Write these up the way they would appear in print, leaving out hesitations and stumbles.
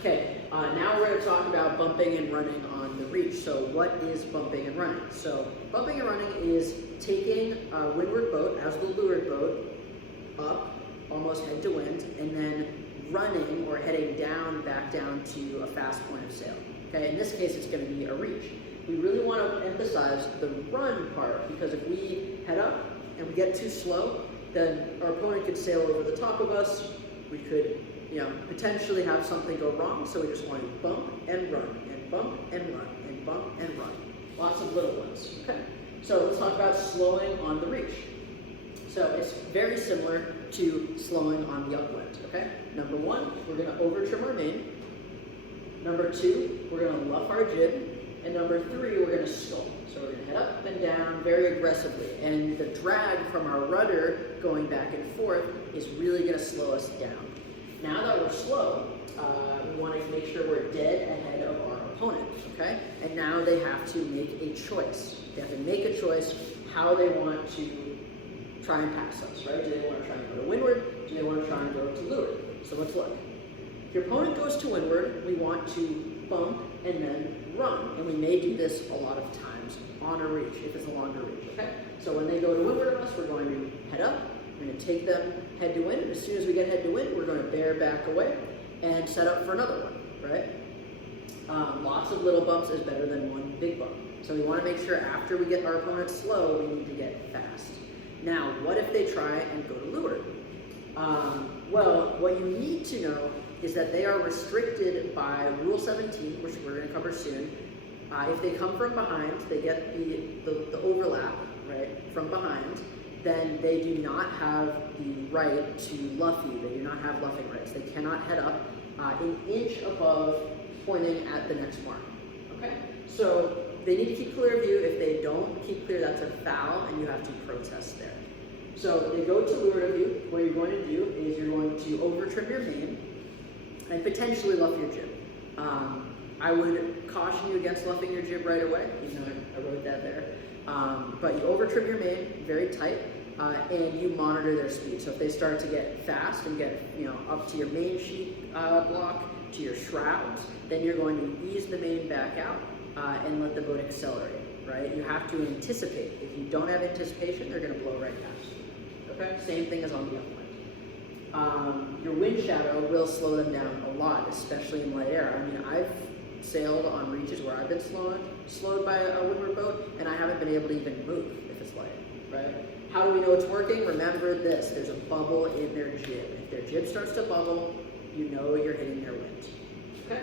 Okay, now we're going to talk about bumping and running on the reach. So what is bumping and running? So bumping and running is taking a windward boat as the leeward boat up, almost head to wind, and then running or heading down, back down to a fast point of sail. Okay, in this case, it's going to be a reach. We really want to emphasize the run part, because if we head up and we get too slow, then our opponent could sail over the top of us. We could, potentially have something go wrong. So we just want to bump and run, and bump and run, and bump and run. Lots of little ones. Okay. So let's talk about slowing on the reach. So it's very similar to slowing on the upwind. Okay. Number one, we're going to over trim our main. Number two, we're going to luff our jib. And number three, we're going to scull. So we're going to head up and down very aggressively. And the drag from our rudder going back and forth is really going to slow us down. Now that we're slow, we want to make sure we're dead ahead of our opponent, okay? And now they have to make a choice. They have to make a choice how they want to try and pass us, right? Do they want to try and go to windward? Do they want to try and go to leeward? So let's look. If your opponent goes to windward, we want to bump and then run. And we may do this a lot of times on a reach, if it's a longer reach, okay? So when they go to windward of us, we're going to head up. We're going to take them head to wind. As soon as we get head to wind, we're going to bear back away and set up for another one, right? Lots of little bumps is better than one big bump. So we want to make sure after we get our opponent slow, we need to get fast. Now, what if they try and go to leeward? Well, what you need to know is that they are restricted by Rule 17, which we're going to cover soon. If they come from behind, they get the overlap, right, from behind, then they do not have the right to luff you. They do not have luffing rights. They cannot head up an inch above pointing at the next mark. Okay? So they need to keep clear of you. If they don't keep clear, that's a foul, and you have to protest there. So they go to leeward of you. What you're going to do is you're going to over trim your main and potentially luff your jib. I would caution you against luffing your jib right away, even though I wrote that there. But you over trim your main very tight, and you monitor their speed. So if they start to get fast and get up to your main sheet block, to your shrouds, then you're going to ease the main back out and let the boat accelerate. Right? You have to anticipate. If you don't have anticipation, they're going to blow right past you. Okay? Same thing as on the upwind. Your wind shadow will slow them down a lot, especially in light air. I mean, I've sailed on reaches where I've been slowed by a windward boat, and I haven't been able to even move if it's light, right? How do we know it's working? Remember this, there's a bubble in their jib. If their jib starts to bubble, you know you're hitting their wind, okay?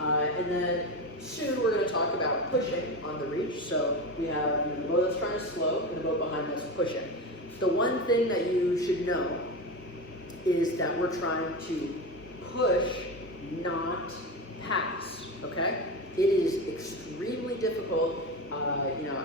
And then soon we're going to talk about pushing on the reach. So we have the boat that's trying to slow and the boat behind that's pushing. The one thing that you should know is that we're trying to push, not pass, okay? It is extremely difficult,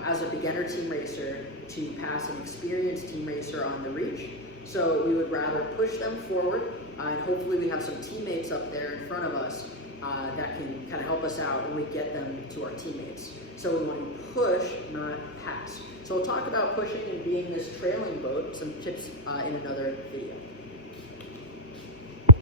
as a beginner team racer to pass an experienced team racer on the reach. So we would rather push them forward, and hopefully we have some teammates up there in front of us that can kind of help us out when we get them to our teammates. So we want to push, not pass. So we'll talk about pushing and being this trailing boat, some tips in another video.